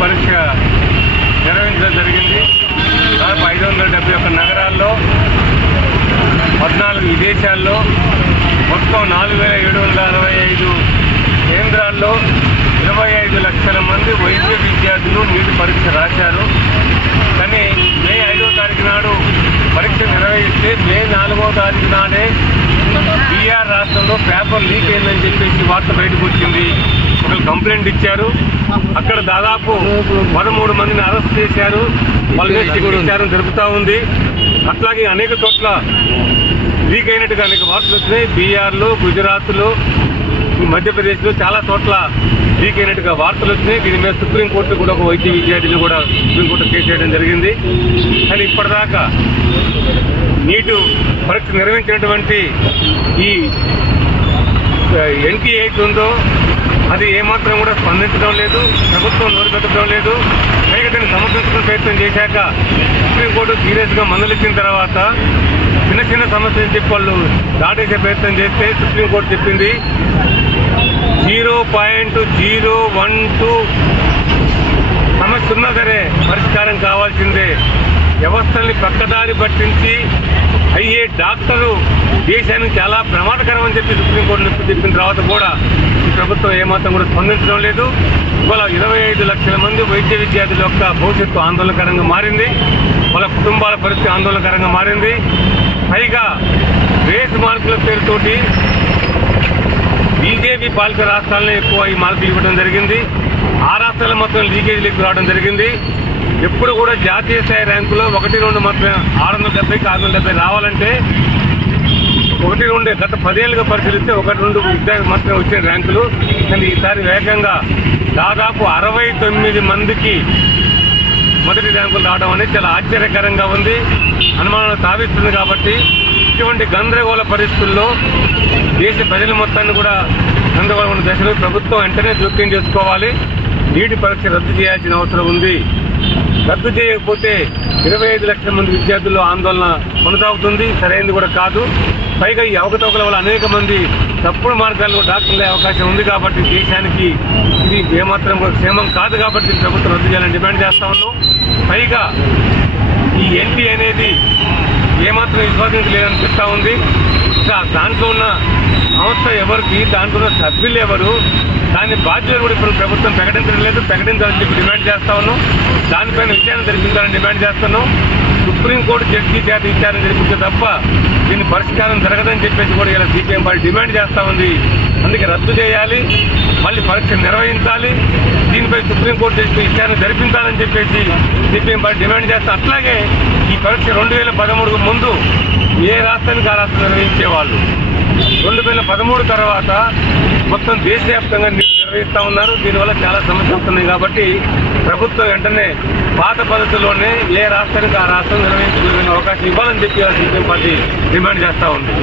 పరీక్ష నిర్వహించడం జరిగింది. దాదాపు ఐదు వందల డెబ్బై ఒక్క నగరాల్లో పద్నాలుగు విదేశాల్లో మొత్తం నాలుగు వేల ఏడు వందల అరవై ఐదు కేంద్రాల్లో ఇరవై ఐదు లక్షల మంది వైద్య విద్యార్థులు నీటి పరీక్ష రాశారు. కానీ మే ఐదో తారీఖు నాడు పరీక్ష నిర్వహిస్తే మే నాలుగో తారీఖు నాడే బీఆర్ రాష్ట్రంలో పేపర్ లీక్ అయిందని చెప్పేసి వార్త బయటకు వచ్చింది. ఒకరు కంప్లైంట్ ఇచ్చారు. అక్కడ దాదాపు పదమూడు మందిని అరెస్ట్ చేశారు. వాళ్ళని శిక్షించారని జరుపుతా ఉంది. అట్లాగే అనేక చోట్ల లీక్ అయినట్టుగా అనేక వార్తలు వచ్చినాయి. బీహార్లో గుజరాత్లో మధ్యప్రదేశ్లో చాలా చోట్ల లీక్ అయినట్టుగా వార్తలు వచ్చినాయి. దీని మీద సుప్రీంకోర్టు కూడా ఒక వైద్య విద్యార్థిని కూడా సుప్రీంకోర్టు కేసు చేయడం జరిగింది. కానీ ఇప్పటిదాకా నీటు పరీక్ష నిర్వహించినటువంటి ఈ ఎన్టీఏ ఉందో అది ఏమాత్రం కూడా స్పందించడం లేదు ప్రభుత్వం నోరు పెట్టడం లేదు. పైగా దాన్ని సమర్థించుకునే ప్రయత్నం చేశాక సుప్రీంకోర్టు సీరియస్గా మందలిచ్చిన తర్వాత చిన్న చిన్న సమస్యలు చెప్పి వాళ్ళు దాటేసే ప్రయత్నం చేస్తే సుప్రీంకోర్టు చెప్పింది. Zero point zero one two సమస్య ఉన్నా సరే పరిష్కారం కావాల్సిందే. వ్యవస్థల్ని పక్కదారి పట్టించి అయ్యే డాక్టరు దేశానికి చాలా ప్రమాదకరం అని చెప్పి సుప్రీంకోర్టు నొప్పి చెప్పిన తర్వాత కూడా ఈ ప్రభుత్వం ఏమాత్రం కూడా స్పందించడం లేదు. ఇవాళ ఇరవై ఐదు లక్షల మంది వైద్య విద్యార్థుల యొక్క భవిష్యత్తు ఆందోళనకరంగా మారింది. వాళ్ళ కుటుంబాల పరిస్థితి ఆందోళనకరంగా మారింది. పైగా రేస్ మార్కుల పేరుతోటి బీజేపీ పాలిత రాష్ట్రాలనే ఎక్కువ ఈ మార్కులు ఇవ్వడం జరిగింది. ఆ రాష్ట్రాల మొత్తం లీకేజీలకు రావడం జరిగింది. ఎప్పుడు కూడా జాతీయ స్థాయి ర్యాంకులో ఒకటి రెండు మాత్రమే ఆరు వందల డెబ్బై ఆరు వందల డెబ్బై రావాలంటే ఒకటి రెండు గత పదేళ్ళుగా పరిశీలిస్తే ఒకటి రెండు విద్యార్థి మాత్రమే వచ్చిన ర్యాంకులు. కానీ ఈసారి వేగంగా దాదాపు అరవై తొమ్మిది మందికి మొదటి ర్యాంకులు రావడం అనేది చాలా ఆశ్చర్యకరంగా ఉంది. అనుమానాలు తావిస్తుంది కాబట్టి ఇటువంటి గందరగోళ పరిస్థితుల్లో దేశ ప్రజల మొత్తాన్ని కూడా గందరగోళం ఉన్న దశలో ప్రభుత్వం వెంటనే జోక్యం చేసుకోవాలి. నీటి పరీక్ష రద్దు చేయాల్సిన అవసరం ఉంది. రద్దు చేయకపోతే ఇరవై ఐదు లక్షల మంది విద్యార్థుల్లో ఆందోళన కొనసాగుతుంది. సరైనది కూడా కాదు. పైగా ఈ అవకతవకల వల్ల అనేక మంది తప్పుడు మార్గాల్లో డాక్టర్లు అయ్యే అవకాశం ఉంది కాబట్టి దేశానికి ఇది ఏమాత్రం కూడా క్షేమం కాదు కాబట్టి ప్రభుత్వం రద్దు చేయాలని డిమాండ్ చేస్తా ఉన్నాం. పైగా ఈ ఎన్టీ అనేది ఏమాత్రం విశ్వాసం చెప్తా ఉంది. ఇంకా దాంట్లో ఉన్న సంస్థ ఎవరికి దాంట్లో ఉన్న సభ్యులు ఎవరు దాని బాధ్యతలు కూడా ఇప్పుడు ప్రభుత్వం ప్రకటించడం లేదు. ప్రకటించాలని చెప్పి డిమాండ్ చేస్తా ఉన్నాం. దానిపైన విచారణ జరిపించాలని డిమాండ్ చేస్తున్నాం. సుప్రీంకోర్టు జడ్జి చేత విచారణ జరిపిస్తే తప్ప దీని పరిష్కారం జరగదని చెప్పేసి కూడా ఇలా సీపీఎం పార్టీ డిమాండ్ చేస్తా ఉంది. అందుకే రద్దు చేయాలి మళ్ళీ పరీక్ష నిర్వహించాలి దీనిపై సుప్రీంకోర్టు జడ్జి విచారణ జరిపించాలని చెప్పేసి సిపిఎం పార్టీ డిమాండ్ చేస్తా. అట్లాగే ఈ పరీక్ష రెండు వేల పదమూడుకు ముందు ఏ రాష్ట్రానికి ఆ రాష్ట్రం నిర్వహించేవాళ్ళు? రెండు వేల పదమూడు తర్వాత మొత్తం దేశవ్యాప్తంగా ని- నిర్వహిస్తా ఉన్నారు. దీనివల్ల చాలా సమస్యలు వస్తున్నాయి కాబట్టి ప్రభుత్వం వెంటనే పాత పద్ధతిలోనే ఏ రాష్ట్రానికి ఆ రాష్ట్రం నిర్వహించుకునే అవకాశం ఇవ్వాలని చెప్పి సుప్రీం పార్టీ డిమాండ్ చేస్తా ఉంది.